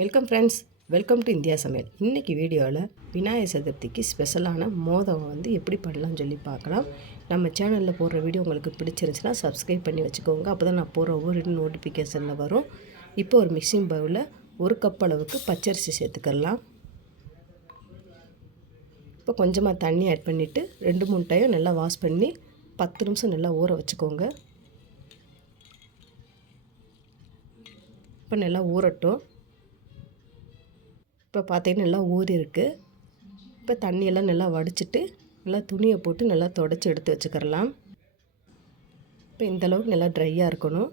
Welcome friends, welcome to India சமையல். இன்றைக்கி வீடியோவில் விநாயகர் சதுர்த்திக்கு ஸ்பெஷலான மோதகம் வந்து எப்படி பண்ணலாம்னு சொல்லி பார்க்கலாம். நம்ம சேனலில் போடுற வீடியோ உங்களுக்கு பிடிச்சிருந்துச்சுன்னா சப்ஸ்கிரைப் பண்ணி வச்சுக்கோங்க. அப்போ தான் நான் போடுற ஒவ்வொரு நோட்டிஃபிகேஷனில் வரும். இப்போ ஒரு மிக்சிங் பவுலில் 1 கப் அளவுக்கு பச்சரிசி சேர்த்துக்கலாம். இப்போ கொஞ்சமாக தண்ணி ஆட் பண்ணிவிட்டு 2-3 டைம் நல்லா வாஷ் பண்ணி 10 நிமிஷம் நல்லா ஊற வச்சுக்கோங்க. இப்போ நல்லா ஊறட்டும். இப்போ பார்த்தீங்கன்னா நல்லா ஊறி இருக்குது. இப்போ தண்ணியெல்லாம் நல்லா வடிச்சிட்டு நல்லா துணியை போட்டு நல்லா துடைச்சி எடுத்து வச்சுக்கிறலாம். இப்போ இந்தளவுக்கு நல்லா ட்ரையாக இருக்கணும்.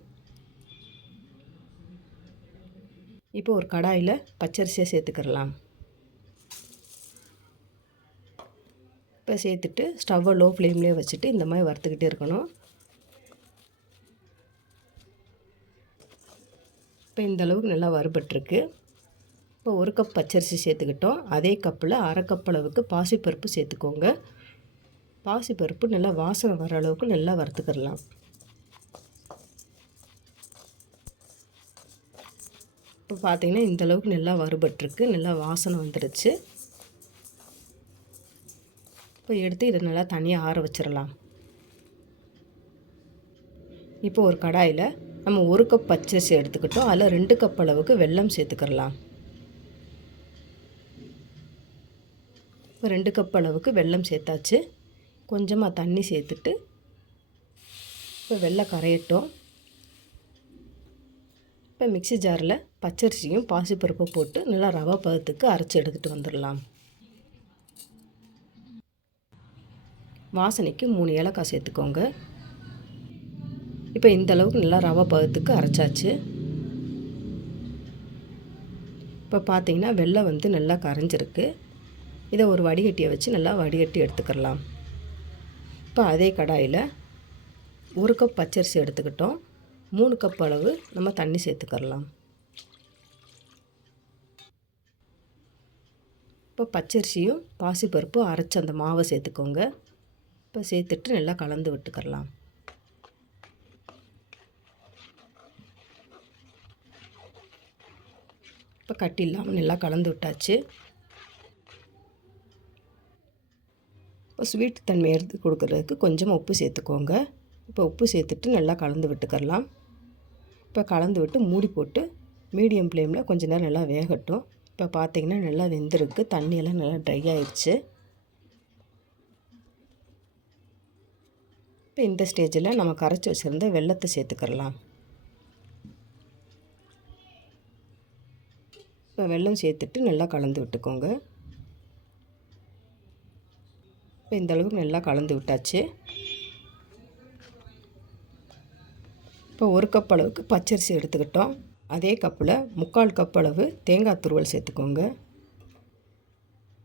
இப்போ ஒரு கடாயில் பச்சரிசியை சேர்த்துக்கிறலாம். இப்போ சேர்த்துட்டு ஸ்டவ்வை லோ ஃப்ளேம்லேயே வச்சுட்டு இந்த மாதிரி வறுத்துக்கிட்டே இருக்கணும். இப்போ இந்தளவுக்கு நல்லா வறுபட்டுருக்கு. இப்போ 1 கப் பச்சரிசி சேர்த்துக்கிட்டோம். அதே கப்பில் 1/2 கப் அளவுக்கு பாசிப்பருப்பு சேர்த்துக்கோங்க. பாசிப்பருப்பு நல்லா வாசனை வர அளவுக்கு நல்லா வறுத்துக்கிடலாம். இப்போ பார்த்திங்கன்னா இந்தளவுக்கு நல்லா வறுபட்டுருக்கு, நல்லா வாசனை வந்துடுச்சு. இப்போ எடுத்து இதை நல்லா தனியாக ஆற வச்சிடலாம். இப்போ ஒரு கடாயில் நம்ம 1 கப் பச்சரிசி எடுத்துக்கிட்டோம். அதில் 2 கப் அளவுக்கு வெல்லம் சேர்த்துக்கிடலாம். இப்போ 2 கப் அளவுக்கு வெல்லம் சேர்த்தாச்சு. கொஞ்சமாக தண்ணி சேர்த்துட்டு இப்போ வெல்லம் கரையட்டும். இப்போ மிக்ஸி ஜாரில் பச்சரிசியும் பாசிப்பருப்பும் போட்டு நல்லா ரவை பதத்துக்கு அரைச்சி எடுத்துகிட்டு வந்துடலாம். வாசனைக்கு 3 ஏலக்காய் சேர்த்துக்கோங்க. இப்போ இந்த அளவுக்கு நல்லா ரவை பதத்துக்கு அரைச்சாச்சு. இப்போ பார்த்தீங்கன்னா வெல்லம் வந்து நல்லா கரைஞ்சிருக்கு. இதை ஒரு வடிகட்டியை வச்சு நல்லா வடிகட்டி எடுத்துக்கலாம். இப்போ அதே கடாயில் 1 கப் பச்சரிசி எடுத்துக்கிட்டோம். 3 கப் அளவு நம்ம தண்ணி சேர்த்துக்கலாம். இப்போ பச்சரிசியும் பாசிப்பருப்பும் அரைச்சி அந்த மாவை சேர்த்துக்கோங்க. இப்போ சேர்த்துட்டு நல்லா கலந்து விட்டுக்கலாம். இப்போ கட்டி இல்லாமல் நல்லா கலந்து விட்டாச்சு. இப்போ ஸ்வீட் தன்மை எடுத்து கொடுக்குறதுக்கு கொஞ்சமாக உப்பு சேர்த்துக்கோங்க. இப்போ உப்பு சேர்த்துட்டு நல்லா கலந்து விட்டுக்கலாம். இப்போ கலந்து விட்டு மூடி போட்டு மீடியம் ஃப்ளேமில் கொஞ்சம் நேரம் நல்லா வேகட்டும். இப்போ பார்த்திங்கன்னா நல்லா வெந்திருக்கு, தண்ணியெல்லாம் நல்லா ட்ரை ஆயிடுச்சு. இப்போ இந்த ஸ்டேஜில் நம்ம கரைச்சி வச்சுருந்த வெல்லத்தை சேர்த்துக்கலாம். இப்போ வெல்லம் சேர்த்துட்டு நல்லா கலந்து விட்டுக்கோங்க. இப்போ இந்தளவுக்கு நல்லா கலந்து விட்டாச்சு. இப்போ 1 கப் அளவுக்கு பச்சரிசி எடுத்துக்கிட்டோம். அதே கப்பில் 3/4 கப் அளவு தேங்காய் துருவல் சேர்த்துக்கோங்க.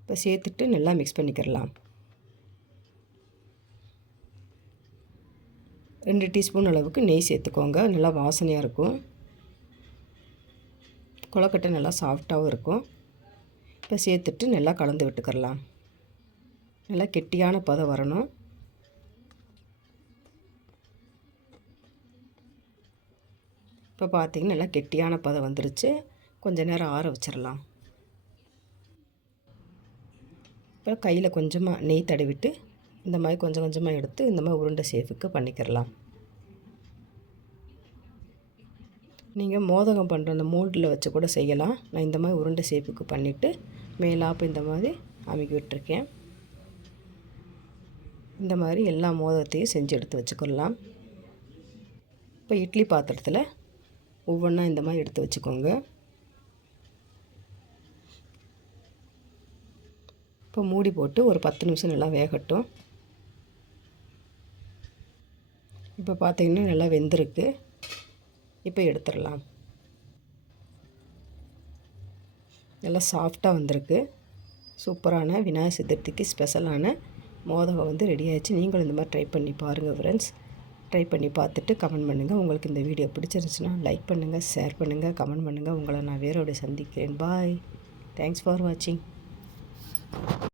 இப்போ சேர்த்துட்டு நல்லா மிக்ஸ் பண்ணிக்கிறலாம். 2 டீஸ்பூன் அளவுக்கு நெய் சேர்த்துக்கோங்க. நல்லா வாசனையாக இருக்கும். கொழுக்கட்டை நல்லா சாஃப்டாகவும் இருக்கும். இப்போ சேர்த்துட்டு நல்லா கலந்து விட்டுக்கிறலாம். நல்லா கெட்டியான பதம் வரணும். இப்போ பார்த்திங்கன்னா நல்லா கெட்டியான பதம் வந்துருச்சு. கொஞ்சம் நேரம் ஆற வச்சிடலாம். இப்போ கையில் கொஞ்சமாக நெய் தடவிட்டு இந்த மாதிரி கொஞ்சம் கொஞ்சமாக எடுத்து இந்த மாதிரி உருண்டை ஷேப்புக்கு பண்ணிக்கிறலாம். நீங்கள் மோதகம் பண்ணுற அந்த மோல்டில் வச்சு கூட செய்யலாம். நான் இந்த மாதிரி உருண்டை ஷேப்புக்கு பண்ணிவிட்டு மேலாப்பு இந்த மாதிரி அமைக்கி விட்டுருக்கேன். இந்த மாதிரி எல்லா மோதகத்தையும் செஞ்சு எடுத்து வச்சுக்கலாம். இப்போ இட்லி பாத்திரத்தில் ஒவ்வொன்றா இந்த மாதிரி எடுத்து வச்சுக்கோங்க. இப்போ மூடி போட்டு ஒரு 10 நிமிஷம் நல்லா வேகட்டும். இப்போ பார்த்திங்கன்னா நல்லா வெந்திருக்கு. இப்போ எடுத்துடலாம். நல்லா சாஃப்டாக வந்திருக்கு. சூப்பரான விநாயகர் சதுர்த்திக்கு ஸ்பெஷலான மோதகம் வந்து ரெடி ஆகிடுச்சு. நீங்களும் இந்த மாதிரி ட்ரை பண்ணி பாருங்கள் ஃப்ரெண்ட்ஸ். ட்ரை பண்ணி பார்த்துட்டு கமெண்ட் பண்ணுங்கள். உங்களுக்கு இந்த வீடியோ பிடிச்சிருந்துச்சுன்னா லைக் பண்ணுங்கள், ஷேர் பண்ணுங்கள், கமெண்ட் பண்ணுங்கள். உங்களை நான் வேறோட சந்திக்கிறேன். பாய். தேங்க்ஸ் ஃபார் வாட்சிங்.